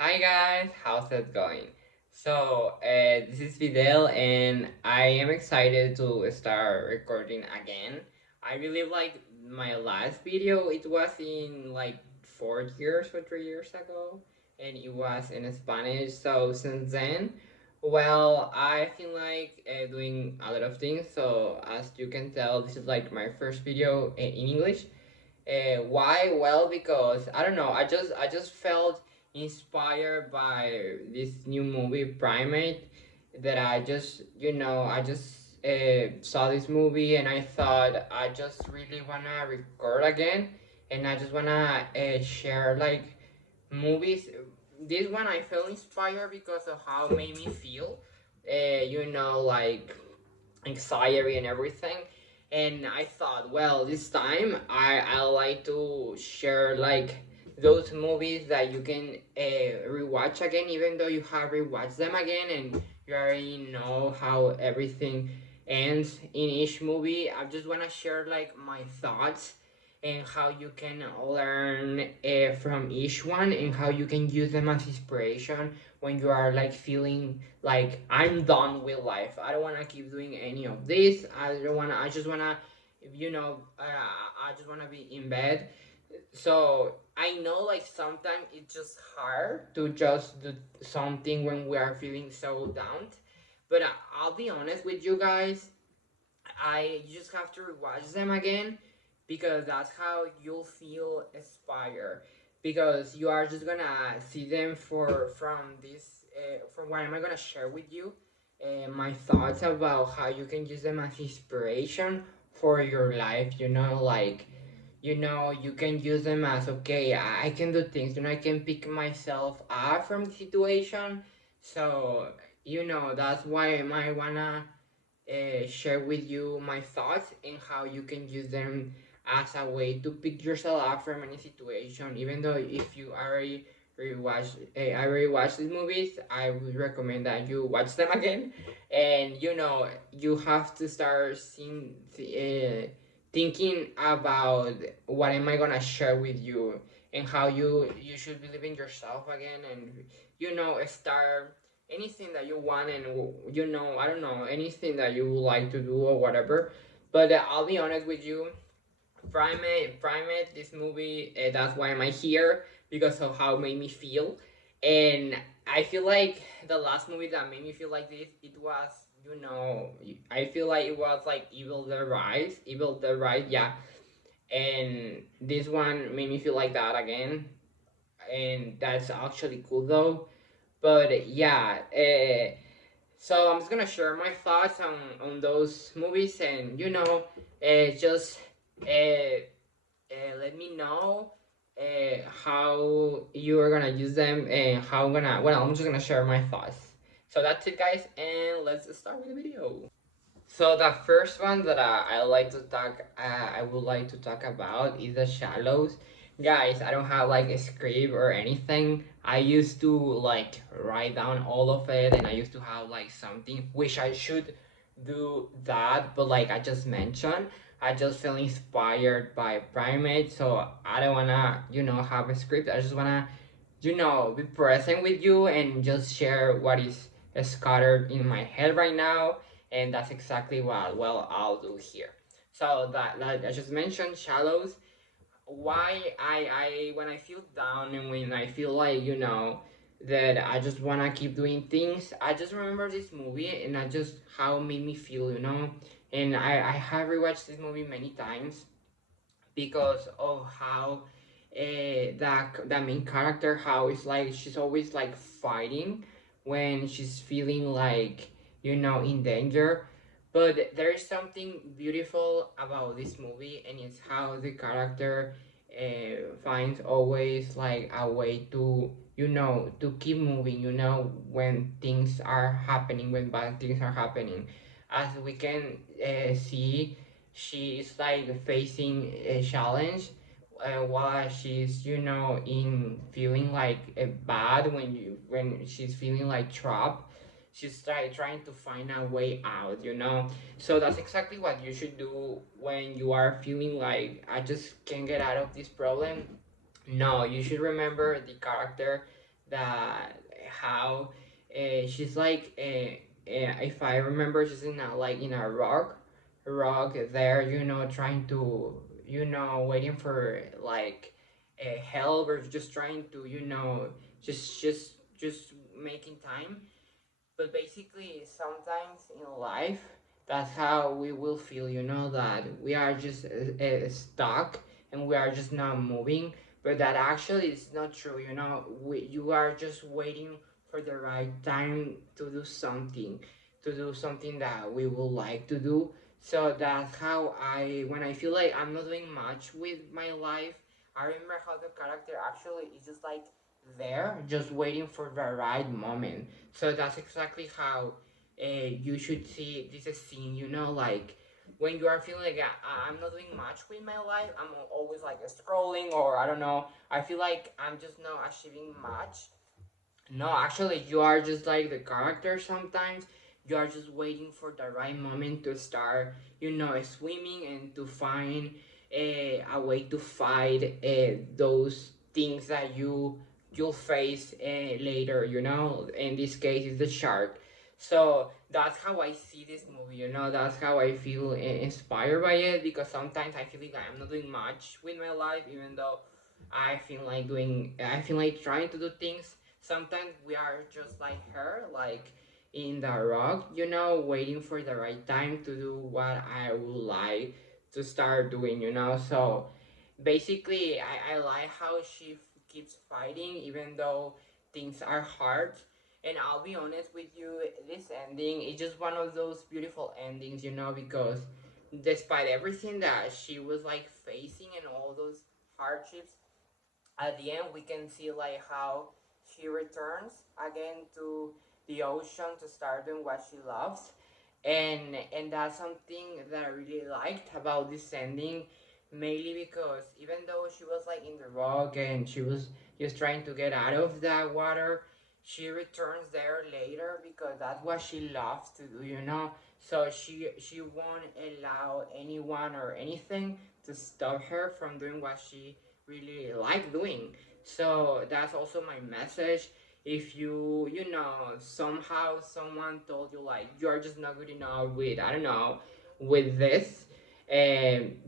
Hi guys, how's it going? This is Fidel, and I am excited to start recording again. I believe like my last video, it was in like 4 years or 3 years ago, and it was in Spanish. So since then, well, I've been like doing a lot of things. So as you can tell, this is like my first video in English. Why? Well, because I don't know. I just felt inspired by this new movie Primate that I just saw this movie and I thought I just really wanna record again and I just wanna share like movies. This one I felt inspired because of how it made me feel. Like anxiety and everything. And I thought, well, this time I like to share like those movies that you can rewatch again, even though you have rewatched them again and you already know how everything ends in each movie. I just want to share like my thoughts and how you can learn from each one and how you can use them as inspiration when you are like feeling like I'm done with life. I don't want to keep doing any of this. I just want to I just want to be in bed. So I know like sometimes it's just hard to just do something when we are feeling so down, but I'll be honest with you guys, I you just have to rewatch them again because that's how you'll feel inspired, because you are just gonna see them from what am I gonna share with you, my thoughts about how you can use them as inspiration for your life. You can use them as, okay, I can do things. I can pick myself up from the situation. So that's why I might wanna share with you my thoughts and how you can use them as a way to pick yourself up from any situation. Even though if you already I already watched these movies, I would recommend that you watch them again. And you have to start thinking about what am I gonna share with you and how you should believe in yourself again, and start anything that you want, and I don't know, anything that you would like to do or whatever. But I'll be honest with you, Primate, this movie, that's why am I here, because of how it made me feel. And I feel like the last movie that made me feel like this, it was, I feel like it was like Evil the Rise, yeah. And this one made me feel like that again, and that's actually cool though. But yeah, so I'm just gonna share my thoughts on those movies, and just let me know how you are gonna use them and how I'm gonna. Well, I'm just gonna share my thoughts. So that's it, guys, and let's start with the video. So the first one that I would like to talk about is the shallows. Guys, I don't have like a script or anything. I used to like write down all of it, and I used to have like something which I should do that, but like I just mentioned, I just feel inspired by Primate, so I don't wanna, have a script. I just wanna, be present with you and just share what is scattered in my head right now, and that's exactly what well I'll do here. So that like I just mentioned, shallows. Why I when I feel down and when I feel like that I just wanna keep doing things, I just remember this movie and I just how it made me feel, and I have rewatched this movie many times because of how the main character, how it's like she's always like fighting when she's feeling like in danger. But there is something beautiful about this movie, and it's how the character finds always like a way to to keep moving, when things are happening, when bad things are happening. As we can see, she is like facing a challenge while she's in feeling like bad, when she's feeling like trapped. She's trying to find a way out, so that's exactly what you should do when you are feeling like I just can't get out of this problem. No, you should remember the character that how she's like if I remember, she's in a like in a rock there, trying to, waiting for like help, or just trying to, just making time. But basically, sometimes in life, that's how we will feel, that we are just stuck and we are just not moving. But that actually is not true, you are just waiting for the right time to do something that we would like to do. So that's how when I feel like I'm not doing much with my life, I remember how the character actually is just like there, just waiting for the right moment. So that's exactly how you should see this scene, like when you are feeling like I'm not doing much with my life, I'm always like scrolling, or I don't know, I feel like I'm just not achieving much. No, actually, you are just like the character sometimes. You are just waiting for the right moment to start, swimming, and to find a way to fight those things that you'll face later. In this case, it's the shark. So that's how I see this movie. That's how I feel inspired by it, because sometimes I feel like I'm not doing much with my life, even though I feel like trying to do things. Sometimes we are just like her, like in the rock, waiting for the right time to do what I would like to start doing, So basically, I like how she keeps fighting even though things are hard. And I'll be honest with you, this ending is just one of those beautiful endings, because despite everything that she was like facing and all those hardships, at the end we can see like how she returns again to the ocean to start doing what she loves. And that's something that I really liked about this ending, mainly because even though she was like in the rock and she was just trying to get out of that water, she returns there later because that's what she loves to do, so she won't allow anyone or anything to stop her from doing what she really like doing. So that's also my message. If somehow someone told you like you are just not good enough with, I don't know, with this,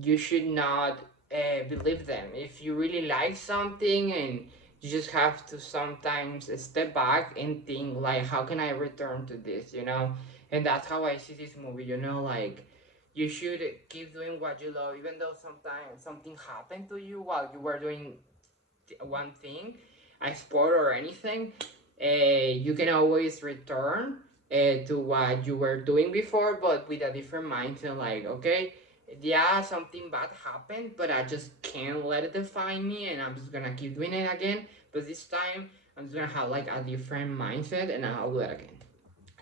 you should not believe them. If you really like something, and you just have to sometimes step back and think like, how can I return to this, and that's how I see this movie, like you should keep doing what you love, even though sometimes something happened to you while you were doing one thing, a sport or anything. You can always return to what you were doing before, but with a different mindset. Like, okay, yeah, something bad happened, but I just can't let it define me, and I'm just gonna keep doing it again. But this time, I'm just gonna have like a different mindset, and I'll do it again.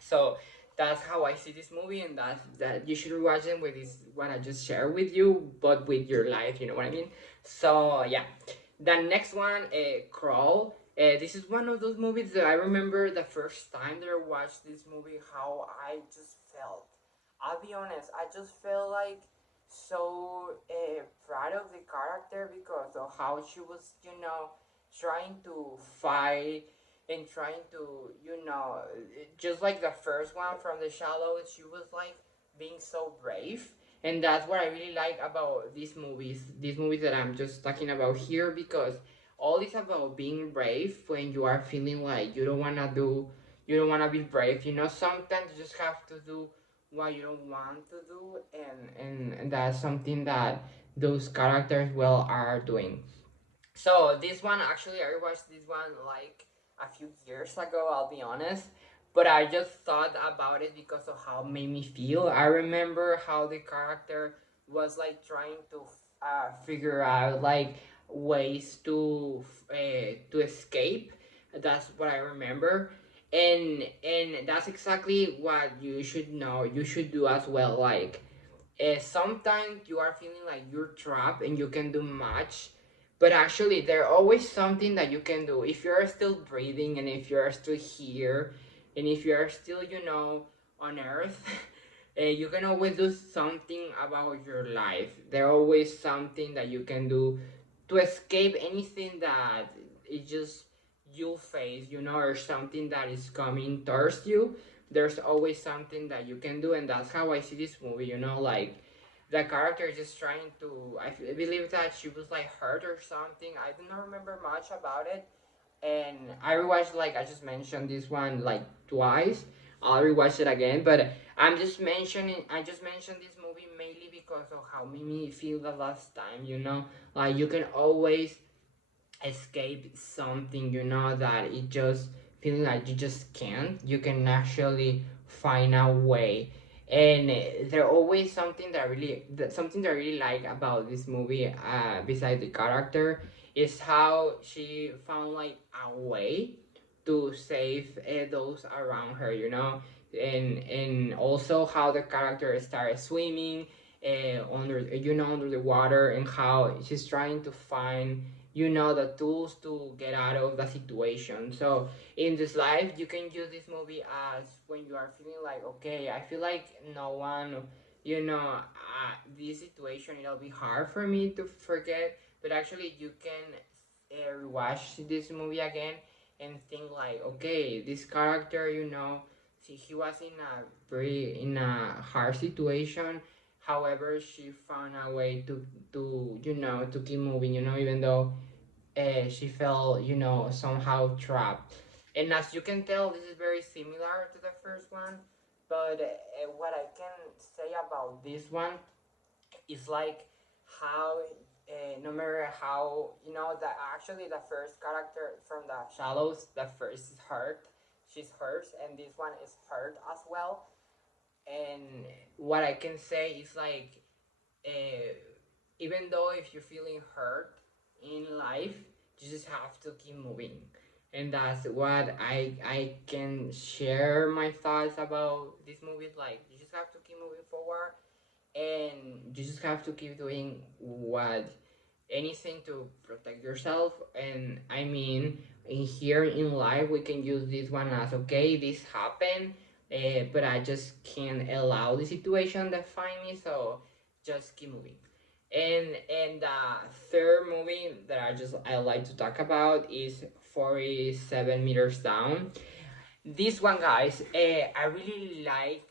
So that's how I see this movie, and that you should watch it with this what I just shared with you, but with your life. You know what I mean? So yeah, the next one, Crawl. This is one of those movies that I remember the first time that I watched this movie, how I just felt. I'll be honest, I just felt like so proud of the character because of how she was, trying to fight and trying to, just like the first one from the shallows, she was like being so brave. And that's what I really like about these movies that I'm just talking about here, because all is about being brave when you are feeling like you don't want to be brave. Sometimes you just have to do what you don't want to do, and that's something that those characters well are doing. So this one, actually, I watched this one like a few years ago, I'll be honest. But I just thought about it because of how it made me feel. I remember how the character was like trying to figure out like ways to escape. That's what I remember. And that's exactly what you should know. You should do as well. Like sometimes you are feeling like you're trapped and you can do much, but actually there's always something that you can do if you're still breathing, and if you're still here, and if you're still, on earth. You can always do something about your life. There's always something that you can do to escape anything that is just you'll face, you know, or something that is coming towards you, there's always something that you can do. And that's how I see this movie, you know, like the character is just trying to, I believe that she was like hurt or something. I do not remember much about it, and I rewatched, like I just mentioned this one like twice. I'll rewatch it again, but I just mentioned this movie mainly because of how made me feel the last time, you know? Like you can always escape something, you know, that it just feeling like you just can't. You can actually find a way. And there always something that I really like about this movie, besides the character, is how she found like a way to save those around her, you know. And also how the character started swimming under, you know, under the water, and how she's trying to find, you know, the tools to get out of the situation. So in this life, you can use this movie as when you are feeling like, okay, I feel like no one, you know, this situation, it'll be hard for me to forget, but actually you can watch this movie again and think like, okay, this character, you know, he was in a hard situation. However, she found a way to, you know, to keep moving, you know, even though she felt, you know, somehow trapped. And as you can tell, this is very similar to the first one. But what I can say about this one is like how, no matter how, you know, that actually the first character from the Shallows, the first is hurt. She's hurt, and this one is hurt as well. And what I can say is like, uh, even though if you're feeling hurt in life, you just have to keep moving. And that's what I can share my thoughts about this movie. Like you just have to keep moving forward, and you just have to keep doing what, anything to protect yourself. And I mean, in here in life, we can use this one as, okay, this happened, but I just can't allow the situation to define me, so just keep moving. And the third movie that I like to talk about is 47 meters down. This one, guys, I really like.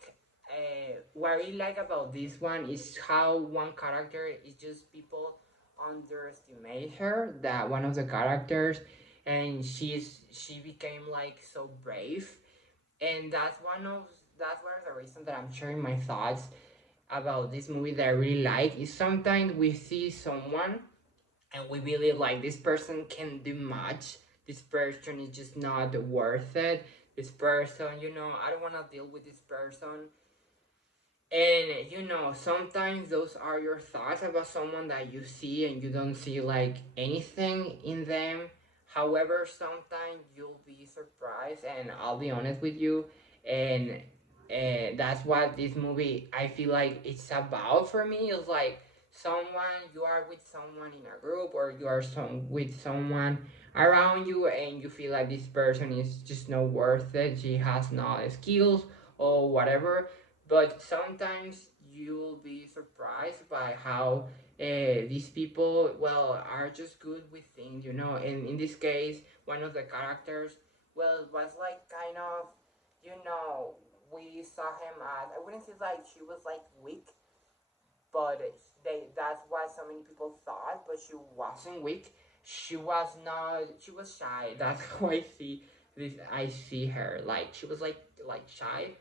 What I really like about this one is how one character is just people underestimate her. That one of the characters, and she became like so brave, and that's one of the reasons that I'm sharing my thoughts about this movie that I really like. Is sometimes we see someone and we believe like this person can do much, this person is just not worth it, this person, you know, I don't want to deal with this person. And you know, sometimes those are your thoughts about someone that you see and you don't see like anything in them. However, sometimes you'll be surprised, and I'll be honest with you, and that's what this movie, I feel like it's about for me. It's like someone, you are with someone in a group, or you are with someone around you, and you feel like this person is just not worth it. She has no skills or whatever, but sometimes you'll be surprised by how these people, well, are just good with things, you know. And in this case, one of the characters, well, was like kind of, you know, we saw him as, I wouldn't say like she was like weak, but that's what so many people thought, but she wasn't weak. She was not, she was shy. That's how I see this. I see her like she was like shy,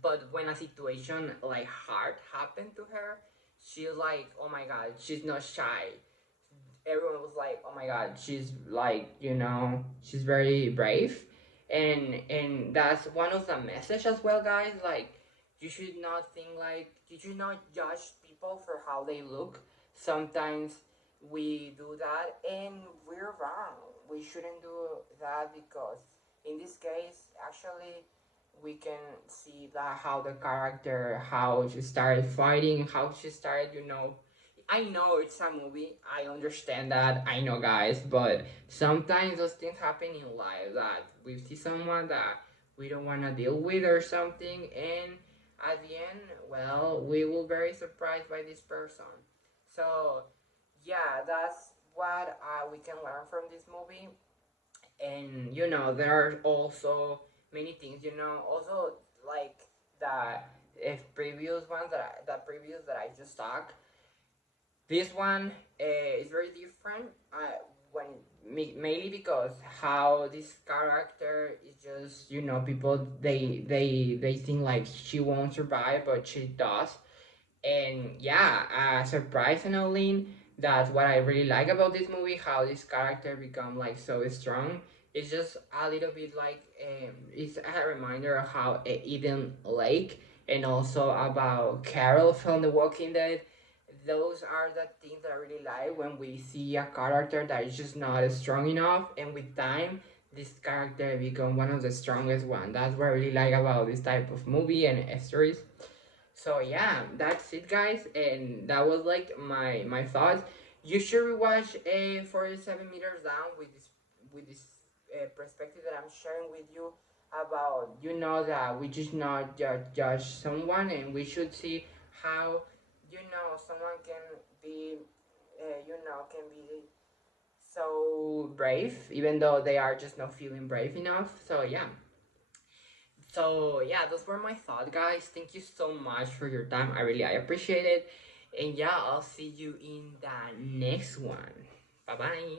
but when a situation like hard happened to her, she's like, oh my god, she's not shy. Everyone was like, oh my god, she's like, you know, she's very brave. And that's one of the message as well, guys. Like, you should not think like, you should not judge people for how they look. Sometimes we do that and we're wrong. We shouldn't do that, because in this case, actually, we can see that how the character, how she started fighting, how she started, you know, I know it's a movie, I understand that, I know, guys, but sometimes those things happen in life, that we see someone that we don't want to deal with or something, and at the end, well, we will be very surprised by this person. So yeah, that's what we can learn from this movie. And there are also many things, also like the if previous ones that I just talked. This one is very different, when mainly because how this character is just, people, they think like she won't survive, but she does. And yeah, surprisingly, that's what I really like about this movie, how this character become like so strong. It's just a little bit like, it's a reminder of how Eden Lake, and also about Carol from The Walking Dead. Those are the things that I really like, when we see a character that is just not strong enough, and with time this character become one of the strongest one. That's what I really like about this type of movie and stories. So yeah, that's it, guys, and that was like my thoughts. You should rewatch a 47 meters down with this perspective that I'm sharing with you, about, that we just not judge someone, and we should see how, someone can be, can be so brave, even though they are just not feeling brave enough. So yeah, those were my thoughts, guys. Thank you so much for your time. I appreciate it. And yeah, I'll see you in the next one. Bye bye.